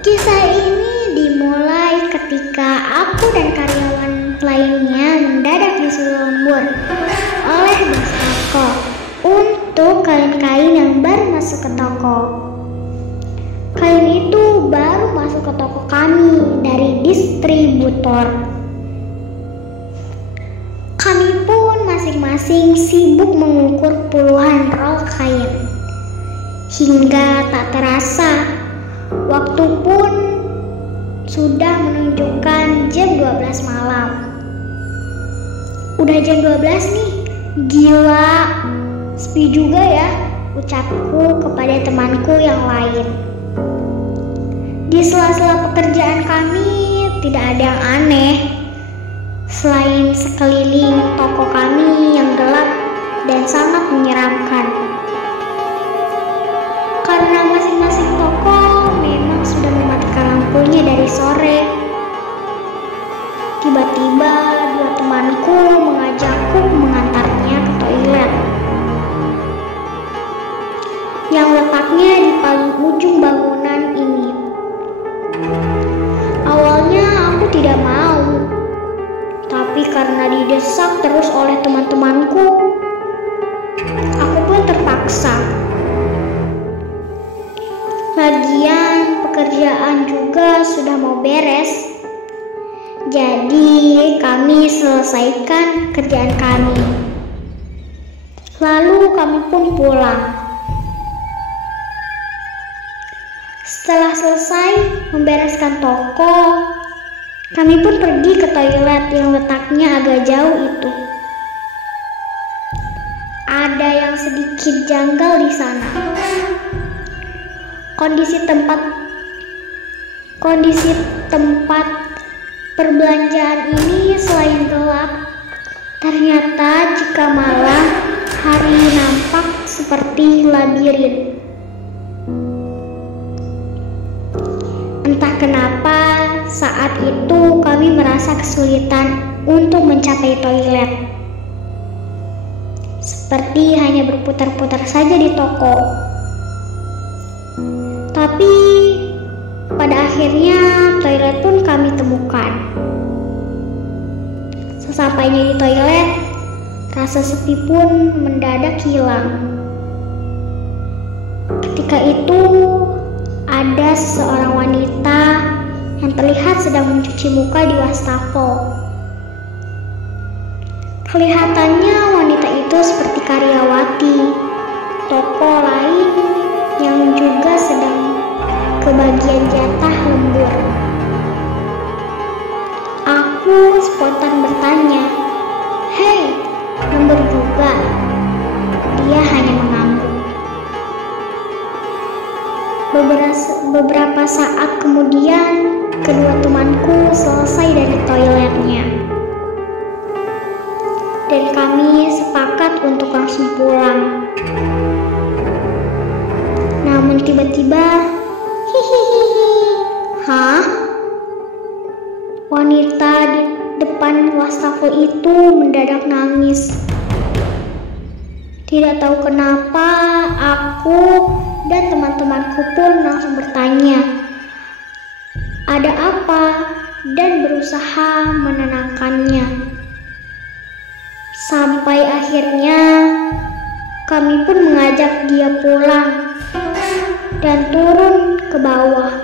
Kisah ini dimulai ketika aku dan karyawan lainnya mendadak disuruh lembur oleh bos toko untuk kain-kain yang baru masuk ke toko. Kain itu baru masuk ke toko kami dari distributor. Kami pun masing-masing sibuk mengukur puluhan rol kain. Hingga tak terasa, waktu pun sudah menunjukkan jam 12 malam. Udah jam 12 nih, gila. Sepi juga ya, ucapku kepada temanku yang lain. Di sela-sela pekerjaan kami tidak ada yang aneh, selain sekeliling toko kami yang gelap dan sangat menyeramkan. Karena masing-masing toko memang sudah mematikan lampunya dari sore. Tiba-tiba dua temanku mengajakku mengantarnya ke toilet yang letaknya di paling ujung bangunan ini. Awalnya aku tidak mau, tapi karena didesak terus oleh teman-temanku, aku pun terpaksa. Lagian pekerjaan juga sudah mau beres, jadi kami selesaikan kerjaan kami. Lalu kami pun pulang. Setelah selesai membereskan toko, kami pun pergi ke toilet yang letaknya agak jauh itu. Ada yang sedikit janggal di sana. Kondisi tempat perbelanjaan ini selain gelap, ternyata jika malam hari nampak seperti labirin. Entah kenapa saat itu kami merasa kesulitan untuk mencapai toilet. Seperti hanya berputar-putar saja di toko. Tapi pada akhirnya toilet pun kami temukan. Sesampainya di toilet, rasa sepi pun mendadak hilang. Ketika itu ada seorang wanita yang terlihat sedang mencuci muka di wastafel. Kelihatannya wanita itu seperti karyawati toko lain yang juga sedang kebagian jatah lembur. Aku spontan bertanya, "Hei, lembur juga?" Dia hanya mengangguk. Beberapa saat kemudian, kedua temanku selesai dari toiletnya. Dan kami sepakat untuk langsung pulang. Namun tiba-tiba, hihihi, hah? Wanita di depan wastafel itu mendadak nangis. Tidak tahu kenapa, aku dan teman-temanku pun langsung bertanya, ada apa, dan berusaha menenangkannya. Sampai akhirnya kami pun mengajak dia pulang dan turun ke bawah.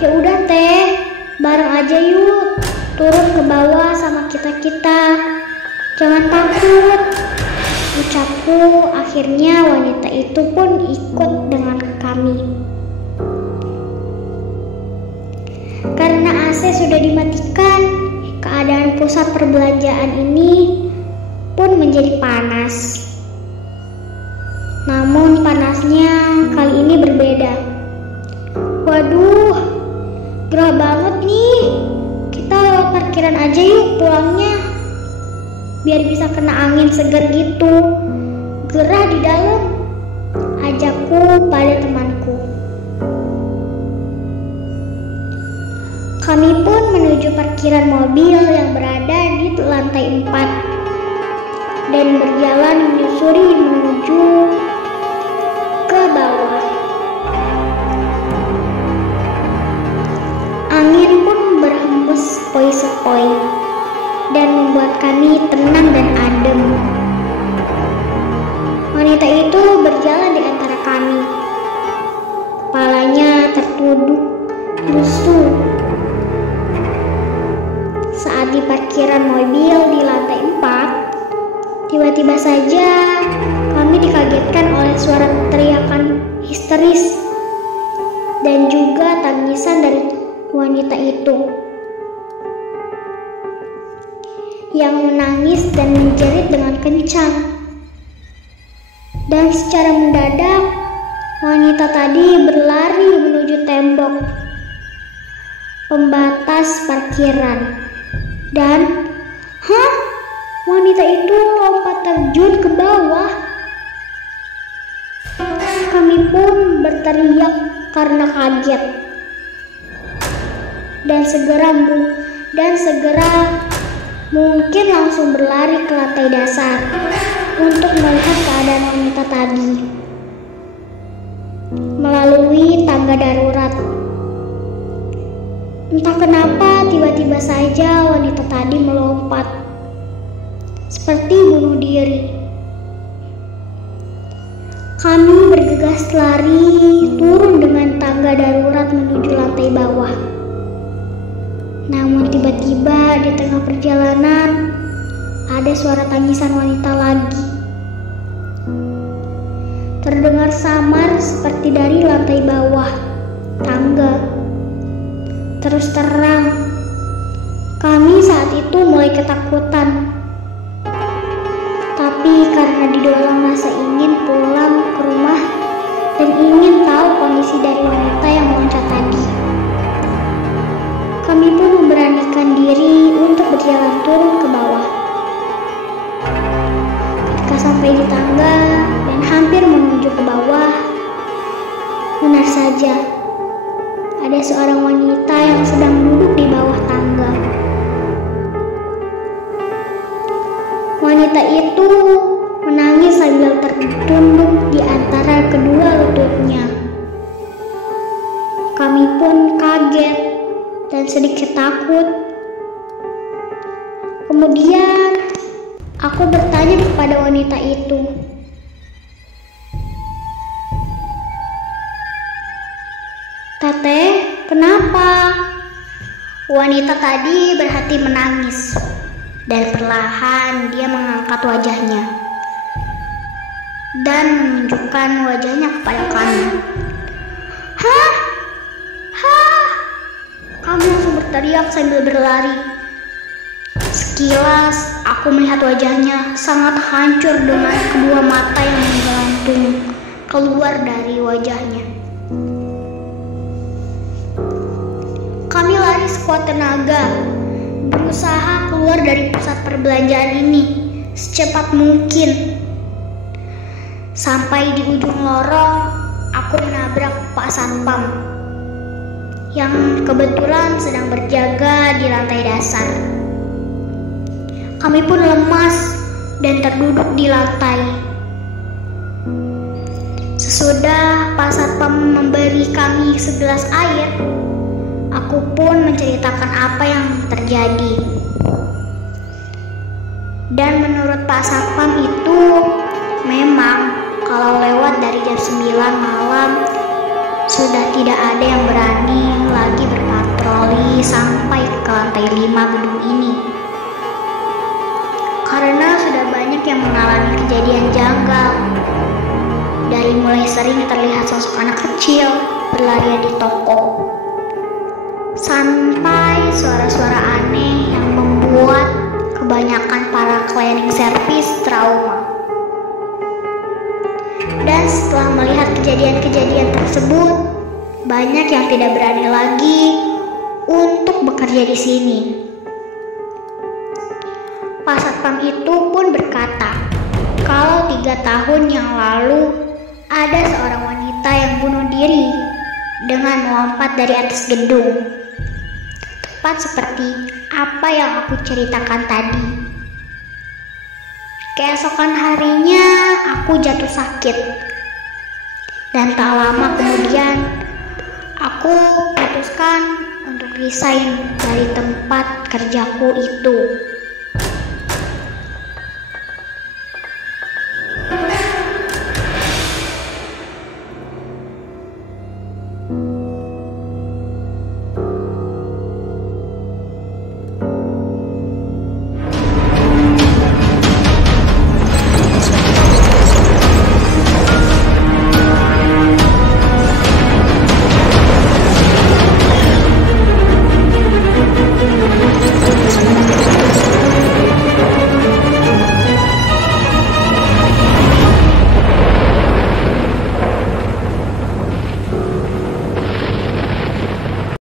Ya udah teh, bareng aja yuk, turun ke bawah sama kita-kita. Jangan takut, ucapku. Akhirnya wanita itu pun ikut dengan kami. Karena AC sudah dimatikan, keadaan pusat perbelanjaan ini pun menjadi panas. Namun panasnya kali ini berbeda. Waduh, gerah banget nih. Kita lewat parkiran aja yuk pulangnya, biar bisa kena angin segar gitu. Gerah di dalam, ajakku pada temanku. Kami pun menuju parkiran mobil yang berada di lantai 4 dan berjalan menyusuri menuju ke bawah. duduk lusuh. Saat di parkiran mobil di lantai 4, tiba-tiba saja kami dikagetkan oleh suara teriakan histeris dan juga tangisan dari wanita itu yang menangis dan menjerit dengan kencang. Dan secara mendadak, wanita tadi berlari menuju tembok pembatas parkiran. Dan, wanita itu lompat terjun ke bawah. Kami pun berteriak karena kaget. Dan segera mungkin langsung berlari ke lantai dasar untuk melihat keadaan wanita tadi melalui tangga darurat. Entah kenapa tiba-tiba saja wanita tadi melompat seperti bunuh diri. Kami bergegas lari turun dengan tangga darurat menuju lantai bawah. Namun tiba-tiba di tengah perjalanan ada suara tangisan wanita lagi. Terdengar samar seperti dari lantai bawah tangga. Terus terang, kami saat itu mulai ketakutan. Tapi karena didorong rasa ingin pulang ke rumah dan ingin tahu kondisi dari wanita yang meloncat tadi, kami pun memberanikan diri untuk berjalan turun ke bawah. Ketika sampai di tangga dan hampir menuju ke bawah, benar saja ada seorang wanita yang sedang duduk di bawah tangga. Wanita itu menangis sambil tertunduk di antara kedua lututnya. Kami pun kaget dan sedikit takut. Kemudian aku bertanya kepada wanita itu, "Teteh, kenapa?" Wanita tadi berhenti menangis dan perlahan dia mengangkat wajahnya dan menunjukkan wajahnya kepada kami. Hah? Kami langsung berteriak sambil berlari. Sekilas aku melihat wajahnya sangat hancur dengan kedua mata yang menggelantung keluar dari wajahnya. Kami lari sekuat tenaga, berusaha keluar dari pusat perbelanjaan ini secepat mungkin. Sampai di ujung lorong, aku menabrak Pak Satpam yang kebetulan sedang berjaga di lantai dasar. Kami pun lemas dan terduduk di lantai. Sesudah Pak Satpam memberi kami segelas air, aku pun menceritakan apa yang terjadi. Dan menurut Pak Satpam itu, memang kalau lewat dari jam 9 malam, sudah tidak ada yang berani lagi berpatroli sampai ke lantai 5 gedung ini. Karena sudah banyak yang mengalami kejadian janggal. Dari mulai sering terlihat sosok anak kecil berlarian di toko, sampai suara-suara aneh yang membuat kebanyakan para cleaning service trauma. Dan setelah melihat kejadian-kejadian tersebut, banyak yang tidak berani lagi untuk bekerja di sini. Pak Satpam itu pun berkata, kalau 3 tahun yang lalu ada seorang wanita yang bunuh diri dengan melompat dari atas gedung. Tepat seperti apa yang aku ceritakan tadi. Keesokan harinya aku jatuh sakit. Dan tak lama kemudian aku putuskan untuk resign dari tempat kerjaku itu.